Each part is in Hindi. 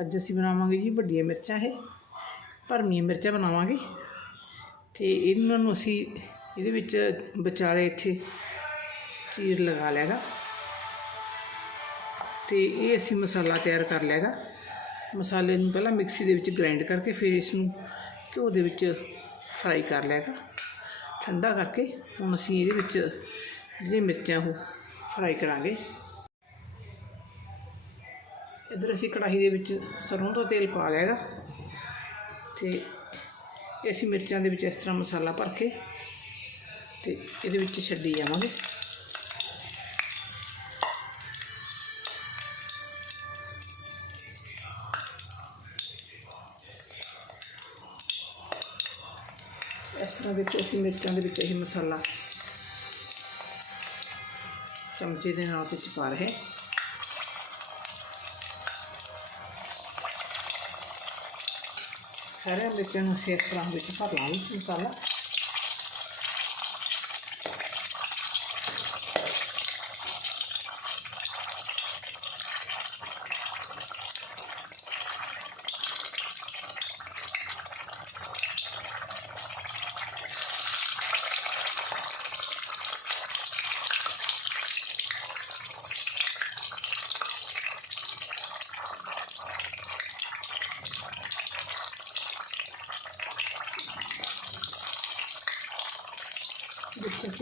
ਅੱਜ ਅਸੀਂ ਬਣਾਵਾਂਗੇ ਜੀ ਵੱਡੀਆਂ ਮਿਰਚਾਂ ਇਹ, ਭਰਮੀਆਂ ਮਿਰਚਾਂ ਬਣਾਵਾਂਗੇ। ਤੇ ਇਹਨਾਂ ਨੂੰ ਅਸੀਂ ਇਹਦੇ ਵਿੱਚ ਵਿਚਾਲੇ ਇੱਥੇ ਚੀਰ ਲਗਾ ਲਿਆਗਾ। ਤੇ ਇਹ ਅਸੀਂ ਮਸਾਲਾ ਤਿਆਰ ਕਰ ਲਿਆਗਾ। ਮਸਾਲੇ ਨੂੰ ਪਹਿਲਾਂ ਮਿਕਸੀ ਦੇ ਵਿੱਚ ਗ੍ਰਾਈਂਡ ਕਰਕੇ ਫਿਰ ਇਸ ਨੂੰ ਘਿਓ ਦੇ ਵਿੱਚ ਫਰਾਈ ਕਰ ਲਿਆਗਾ। ਠੰਡਾ ਕਰਕੇ ਹੁਣ ਅਸੀਂ ਇਹਦੇ ਵਿੱਚ ਜਿਹੜੀਆਂ ਮਿਰਚਾਂ ਉਹ ਫਰਾਈ ਕਰਾਂਗੇ। ਇੱਧਰ ਅਸੀਂ ਕੜਾਹੀ ਦੇ ਵਿੱਚ ਸਰੋਂ ਦਾ ਤੇਲ ਪਾ ਲਿਆਗਾ ਤੇ ਅਸੀਂ ਮਿਰਚਾਂ ਦੇ ਵਿੱਚ ਇਸ ਤਰ੍ਹਾਂ ਮਸਾਲਾ ਭਰ ਕੇ ਤੇ ਇਹਦੇ ਵਿੱਚ ਛੱਡੀ ਜਾਵਾਂਗੇ। ਇਸ ਤਰ੍ਹਾਂ ਵਿੱਚ ਅਸੀਂ ਮਿਰਚਾਂ ਦੇ ਵਿੱਚ ਇਹ ਮਸਾਲਾ ਚਮਚੇ ਦੇ ਨਾਲ ਵਿੱਚ ਪਾ ਰਹੇ ਸਾਰੇ ਮਿਰਚਾਂ ਨੂੰ ਅਸੀਂ ਤਰ੍ਹਾਂ ਵਿੱਚ ਭਰ ਲਾਂਗੇ ਮਸਾਲਾ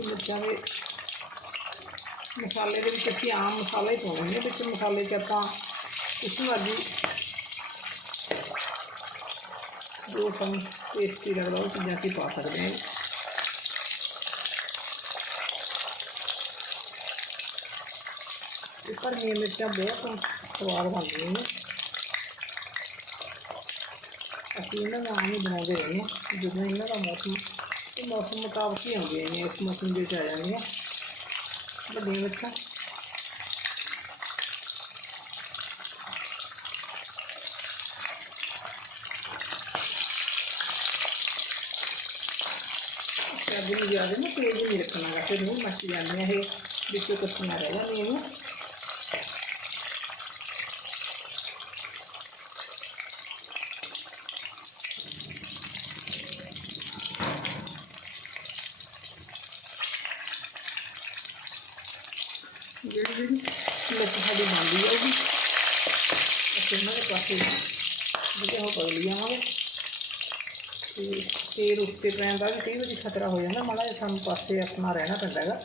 ਵਿੱਚ ਅਸੀਂ ਮਿਰਚਾਂ ਦੇ ਮਸਾਲੇ ਦੇ ਵਿੱਚ ਅਸੀਂ ਆਮ ਮਸਾਲਾ ਹੀ ਪਾਉਣਾ ਹੈ ਵਿੱਚ ਮਸਾਲੇ 'ਚ ਆਪਾਂ ਇਸ ਮਰਜ਼ੀ ਜੋ ਸਾਨੂੰ ਟੇਸਟੀ ਲੱਗਦਾ ਉਹ ਚੀਜ਼ਾਂ ਅਸੀਂ ਪਾ ਸਕਦੇ ਹਾਂ ਇਹ ਭਰਮੀਆਂ ਮਿਰਚਾਂ ਬਹੁਤ ਸਵਾਦ ਬਣਦੀਆਂ ਨੇ ਅਸੀਂ ਇਹਨਾਂ ਦਾ ਆਮ ਹੀ ਬਣਾਉਂਦੇ ਰਹਿੰਦੇ ਹਾਂ ਜਦੋਂ ਇਹਨਾਂ ਦਾ ਮੌਸਮ तो मौसम मुताबिक ही आगे ये इस मौसम के आ जाएँगे बड़े बच्चा। ज़्यादा मुझे आ जाए ना तो तेज नहीं रखना फिर नहीं मच जाने बिचों कच्ची रह जाने ਜਿਹੜੀ ਜਿਹੜੀ ਮਿਰਚ ਸਾਡੀ ਬਣਦੀ ਜਾਊਗੀ ਅਸੀਂ ਇਹਨਾਂ ਦੇ ਪਾਸੇ ਜਿਹੜੇ ਉਹ ਪਾ ਲਈ ਜਾਵਾਂਗੇ ਤੇ ਤੇਲ ਉੱਤੇ ਪੈਣ ਦਾ ਵੀ ਕਈ ਵਾਰੀ ਖਤਰਾ ਹੋ ਜਾਂਦਾ ਮਾੜਾ ਜਿਹਾ ਸਾਨੂੰ ਪਾਸੇ ਆਪਣਾ ਰਹਿਣਾ ਪੈਂਦਾ ਹੈਗਾ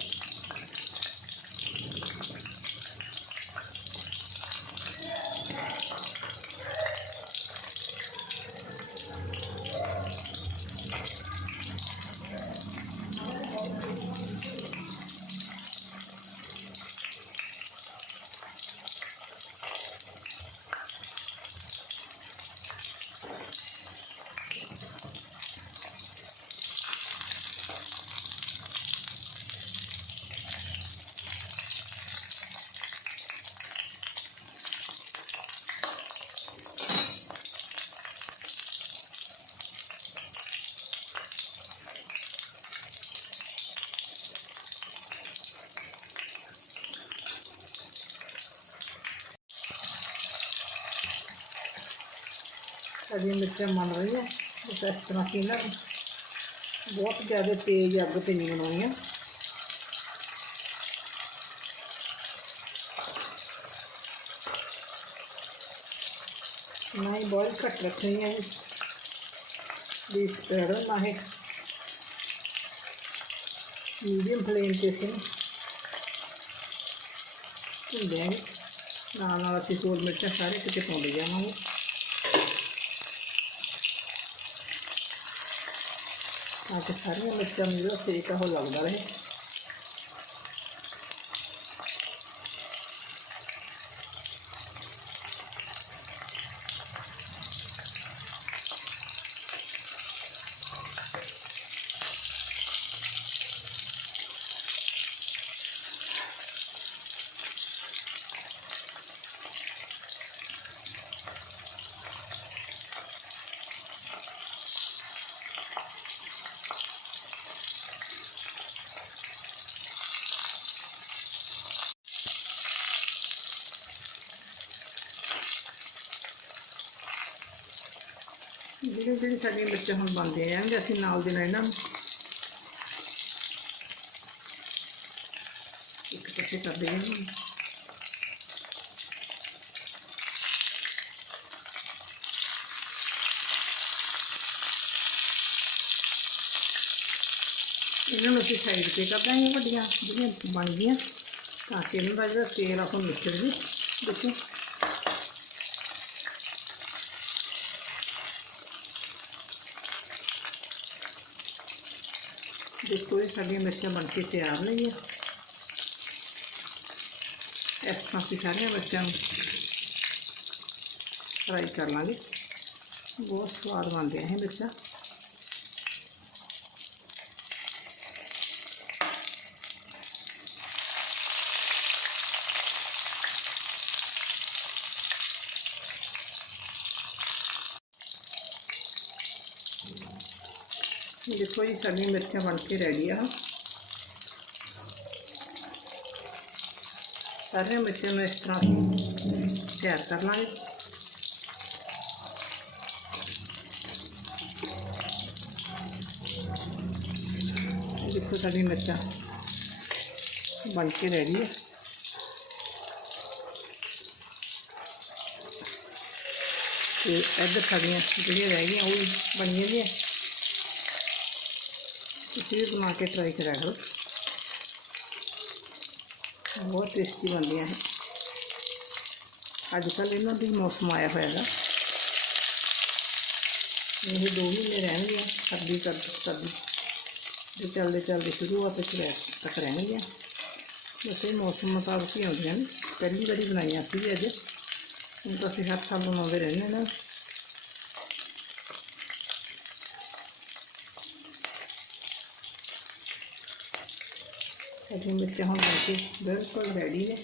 हरी मिर्चें मन रही है। बस इस तरह की ना बहुत ज़्यादा तेज़ अग पे नहीं बनाई है। ना ही बॉयल घट रखनी है। बीस पेड़ ना ही। मीडियम फ्लेम से। इसे देंगे ना अच्छी चोल मिर्चा सारे कितने पाँच जाएँगे। ਜਾਵਾਂਗੇ ਤਾਂ ਕਿ ਸਾਰੀਆਂ ਮਿਰਚਾਂ ਨੂੰ ਜਿਹੜਾ ਸੇਕ ਆ ਉਹ ਲੱਗਦਾ ਰਹੇ। ਜਿਹੜੇ ਜਿਹੜੇ ਸਾਡੀਆਂ ਮਿਰਚਾਂ ਹੁਣ ਬਣਦੀਆਂ ਜਾਣਗੇ ਅਸੀਂ ਨਾਲ ਦੇ ਨਾਲ ਇਹਨਾਂ ਨੂੰ ਇੱਕ ਪਾਸੇ ਕਰ ਦੇਵਾਂਗੇ ਇਹਨਾਂ ਨੂੰ ਅਸੀਂ ਸਾਈਡ ਤੇ ਕਰ ਦਾਂਗੇ ਵੱਡੀਆਂ ਜਿਹੜੀਆਂ ਬਣ ਗਈਆਂ ਤਾਂ ਕਿ ਇਹਨਾਂ ਦਾ ਜਿਹੜਾ ਤੇਲ ਆਪਾਂ ਨਿਕਲ ਜੀ ਦੇਖੋ ਦੇਖੋ ਇਹ ਸਾਡੀਆਂ ਮਿਰਚਾਂ ਬਣ ਕੇ ਤਿਆਰ ਨੇ ਜੀ। ਇਸ ਤਰ੍ਹਾਂ ਅਸੀਂ ਸਾਰੀਆਂ ਮਿਰਚਾਂ ਨੂੰ ਫਰਾਈ ਕਰ ਲਾਂਗੇ। ਬਹੁਤ ਸਵਾਦ ਬਣਦੀਆਂ ਇਹ ਮਿਰਚਾਂ। देखो, ये सभी मिर्चा बन के रेडी आ सारे मिर्चा में इस तरह तैयार कर लाँगी। देखो, सभी मिर्चा बन के रेडी है। तो इधर साड़ियाँ जो रह गई वो बनिए ਤੁਸੀਂ ਵੀ ਬਣਾ ਕੇ ਟਰਾਈ ਕਰਿਆ ਕਰੋ। ਬਹੁਤ ਟੇਸਟੀ ਬਣਦੀਆਂ ਹੈ ਅੱਜ ਕੱਲ੍ਹ ਇਹਨਾਂ ਦੀ ਮੌਸਮ ਆਇਆ ਹੋਇਆ ਹੈਗਾ। ਇਹ ਦੋ ਮਹੀਨੇ ਰਹਿਣਗੀਆਂ ਸਰਦੀ ਕਰ ਸਰਦੀ ਦੇ ਚੱਲਦੇ ਚੱਲਦੇ ਸ਼ੁਰੂਆਤ ਵਿੱਚ ਤੱਕ ਰਹਿਣਗੀਆਂ। ਵੈਸੇ ਮੌਸਮ ਮੁਤਾਬਕ ਹੀ ਆਉਂਦੀਆਂ ਨੇ। ਪਹਿਲੀ ਵਾਰੀ ਬਣਾਈਆਂ ਸੀ ਅੱਜ। ਹੁਣ ਤਾਂ ਅਸੀਂ ਹਰ ਸਾਲ ਬਣਾਉਂਦੇ ਰਹਿੰਦੇ ਨੇ। ਸਾਡੀ ਮਿਰਚਾਂ ਹੁਣ ਬਣ ਕੇ ਬਿਲਕੁਲ ਰੈਡੀ ਨੇ